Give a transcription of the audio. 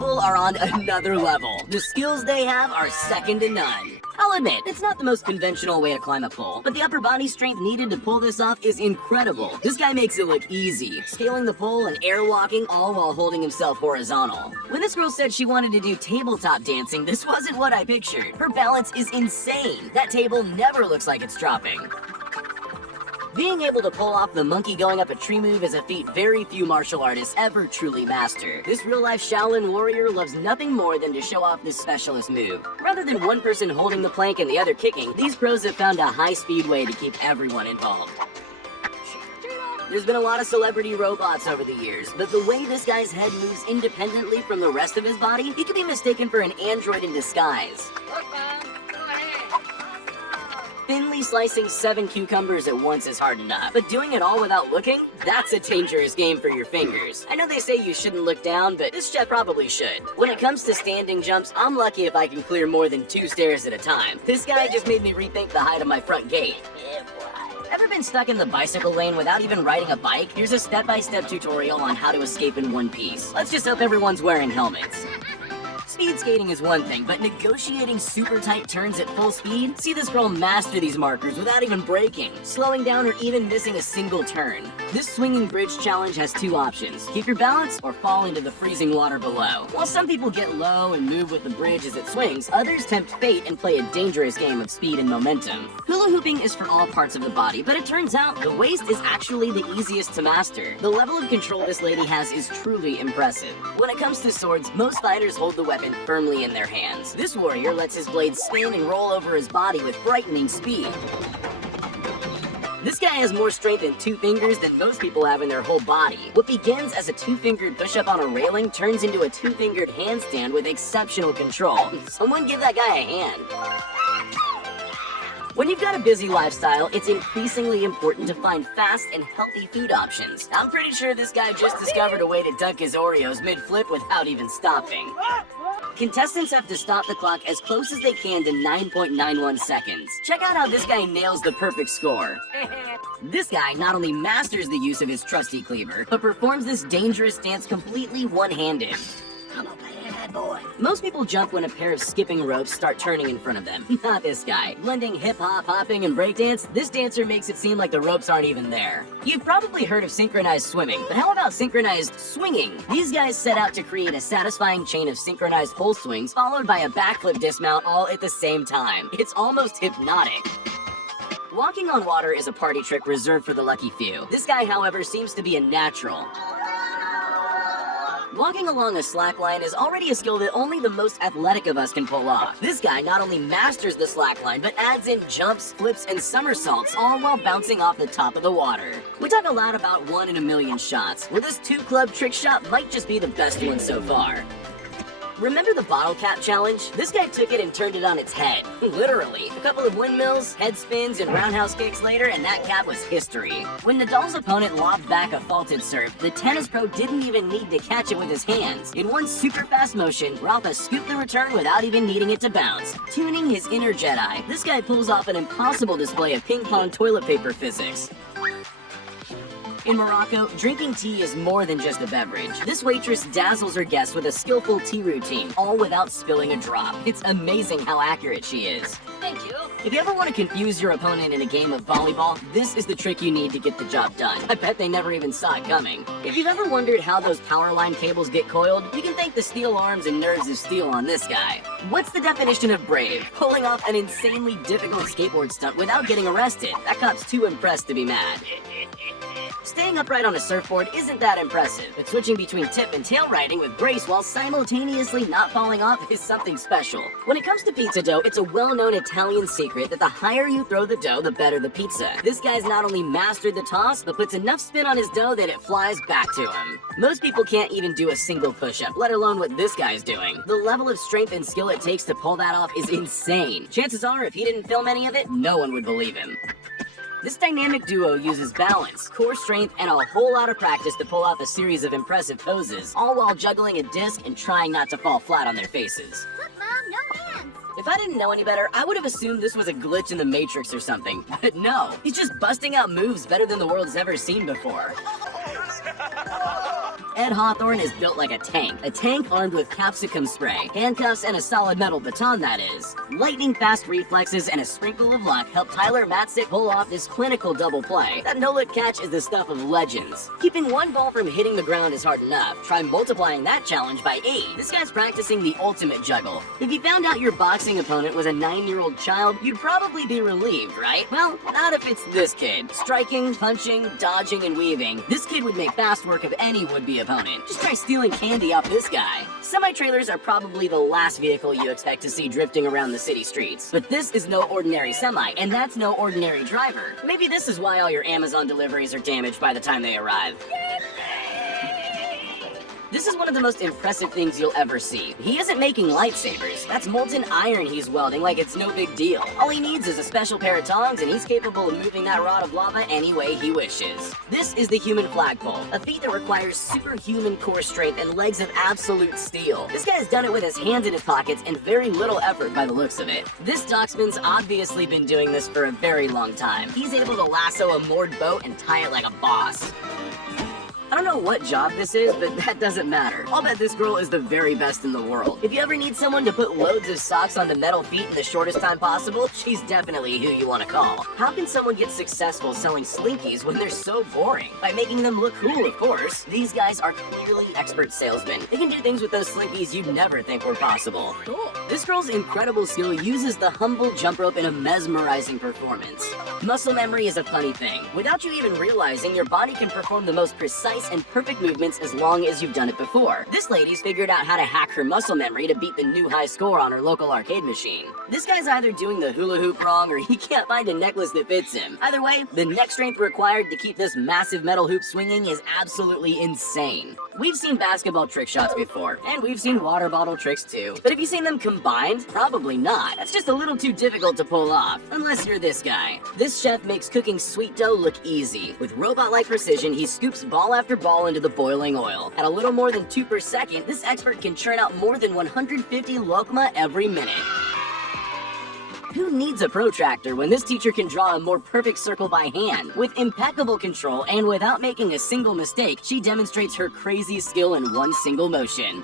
people are on another level. The skills they have are second to none. I'll admit, it's not the most conventional way to climb a pole, but the upper body strength needed to pull this off is incredible. This guy makes it look easy, scaling the pole and airwalking, all while holding himself horizontal. When this girl said she wanted to do tabletop dancing, this wasn't what I pictured. Her balance is insane. That table never looks like it's dropping. Being able to pull off the monkey going up a tree move is a feat very few martial artists ever truly master. This real-life Shaolin warrior loves nothing more than to show off this specialist move. Rather than one person holding the plank and the other kicking, these pros have found a high-speed way to keep everyone involved. There's been a lot of celebrity robots over the years, but the way this guy's head moves independently from the rest of his body, he could be mistaken for an android in disguise. Thinly slicing 7 cucumbers at once is hard enough, but doing it all without looking? That's a dangerous game for your fingers. I know they say you shouldn't look down, but this chef probably should. When it comes to standing jumps, I'm lucky if I can clear more than 2 stairs at a time. This guy just made me rethink the height of my front gate. Ever been stuck in the bicycle lane without even riding a bike? Here's a step-by-step tutorial on how to escape in one piece. Let's just hope everyone's wearing helmets. Speed skating is one thing, but negotiating super tight turns at full speed? See this girl master these markers without even braking, slowing down or even missing a single turn. This swinging bridge challenge has 2 options. Keep your balance or fall into the freezing water below. While some people get low and move with the bridge as it swings, others tempt fate and play a dangerous game of speed and momentum. Hula hooping is for all parts of the body, but it turns out the waist is actually the easiest to master. The level of control this lady has is truly impressive. When it comes to swords, most fighters hold the weapon firmly in their hands. This warrior lets his blade spin and roll over his body with frightening speed. This guy has more strength in 2 fingers than most people have in their whole body. What begins as a 2-fingered push-up on a railing turns into a 2-fingered handstand with exceptional control. Someone give that guy a hand. When you've got a busy lifestyle, it's increasingly important to find fast and healthy food options. I'm pretty sure this guy just discovered a way to dunk his Oreos mid-flip without even stopping. Contestants have to stop the clock as close as they can to 9.91 seconds. Check out how this guy nails the perfect score. This guy not only masters the use of his trusty cleaver, but performs this dangerous dance completely one-handed. I'm a bad boy. Most people jump when a pair of skipping ropes start turning in front of them. Not this guy. Blending hip-hop, hopping, and breakdance, this dancer makes it seem like the ropes aren't even there. You've probably heard of synchronized swimming, but how about synchronized swinging? These guys set out to create a satisfying chain of synchronized pole swings followed by a backflip dismount all at the same time. It's almost hypnotic. Walking on water is a party trick reserved for the lucky few. This guy, however, seems to be a natural. Walking along a slack line is already a skill that only the most athletic of us can pull off. This guy not only masters the slack line, but adds in jumps, flips, and somersaults, all while bouncing off the top of the water. We talk a lot about 1 in a million shots. Well, this 2-club trick shot might just be the best one so far. Remember the bottle cap challenge? This guy took it and turned it on its head. Literally. A couple of windmills, head spins, and roundhouse kicks later, and that cap was history. When Nadal's opponent lobbed back a faulted serve, the tennis pro didn't even need to catch it with his hands. In one super fast motion, Rafa scooped the return without even needing it to bounce. Tuning his inner Jedi, this guy pulls off an impossible display of ping-pong toilet paper physics. In Morocco, drinking tea is more than just a beverage. This waitress dazzles her guests with a skillful tea routine, all without spilling a drop. It's amazing how accurate she is. Thank you. If you ever want to confuse your opponent in a game of volleyball, this is the trick you need to get the job done. I bet they never even saw it coming. If you've ever wondered how those power line cables get coiled, you can thank the steel arms and nerves of steel on this guy. What's the definition of brave? Pulling off an insanely difficult skateboard stunt without getting arrested. That cop's too impressed to be mad. Staying upright on a surfboard isn't that impressive, but switching between tip and tail riding with grace while simultaneously not falling off is something special. When it comes to pizza dough, it's a well-known Italian secret that the higher you throw the dough, the better the pizza. This guy's not only mastered the toss, but puts enough spin on his dough that it flies back to him. Most people can't even do a single push-up, let alone what this guy's doing. The level of strength and skill it takes to pull that off is insane. Chances are, if he didn't film any of it, no one would believe him. This dynamic duo uses balance, core strength, and a whole lot of practice to pull off a series of impressive poses, all while juggling a disc and trying not to fall flat on their faces. Look, Mom, no hands. If I didn't know any better, I would have assumed this was a glitch in the Matrix or something. But no, he's just busting out moves better than the world's ever seen before. Ed Hawthorne is built like a tank armed with capsicum spray, handcuffs, and a solid metal baton, that is. Lightning fast reflexes and a sprinkle of luck help Tyler Matzik pull off this clinical double play. That no-look catch is the stuff of legends. Keeping one ball from hitting the ground is hard enough. Try multiplying that challenge by 8. This guy's practicing the ultimate juggle. If you found out your boxing opponent was a 9-year-old child, you'd probably be relieved, right? Well, not if it's this kid. Striking, punching, dodging, and weaving. This kid would make fast work of any would-be opponent. Just try stealing candy off this guy. Semi-trailers are probably the last vehicle you expect to see drifting around the city streets. But this is no ordinary semi, and that's no ordinary driver. Maybe this is why all your Amazon deliveries are damaged by the time they arrive. This is one of the most impressive things you'll ever see. He isn't making lightsabers. That's molten iron he's welding like it's no big deal. All he needs is a special pair of tongs, and he's capable of moving that rod of lava any way he wishes. This is the human flagpole, a feat that requires superhuman core strength and legs of absolute steel. This guy's done it with his hands in his pockets and very little effort by the looks of it. This docksman's obviously been doing this for a very long time. He's able to lasso a moored boat and tie it like a boss. I don't know what job this is, but that doesn't matter. I'll bet this girl is the very best in the world. If you ever need someone to put loads of socks on the metal feet in the shortest time possible, she's definitely who you want to call. How can someone get successful selling Slinkies when they're so boring? By making them look cool, of course. These guys are clearly expert salesmen. They can do things with those Slinkies you'd never think were possible. Cool. This girl's incredible skill uses the humble jump rope in a mesmerizing performance. Muscle memory is a funny thing. Without you even realizing, your body can perform the most precise and perfect movements as long as you've done it before. This lady's figured out how to hack her muscle memory to beat the new high score on her local arcade machine. This guy's either doing the hula hoop wrong or he can't find a necklace that fits him. Either way, the neck strength required to keep this massive metal hoop swinging is absolutely insane. We've seen basketball trick shots before, and we've seen water bottle tricks too. But have you seen them combined? Probably not. That's just a little too difficult to pull off, unless you're this guy. This chef makes cooking sweet dough look easy. With robot-like precision, he scoops ball after ball into the boiling oil. At a little more than 2 per second, this expert can churn out more than 150 lokma every minute. Who needs a protractor when this teacher can draw a more perfect circle by hand? With impeccable control and without making a single mistake, she demonstrates her crazy skill in one single motion.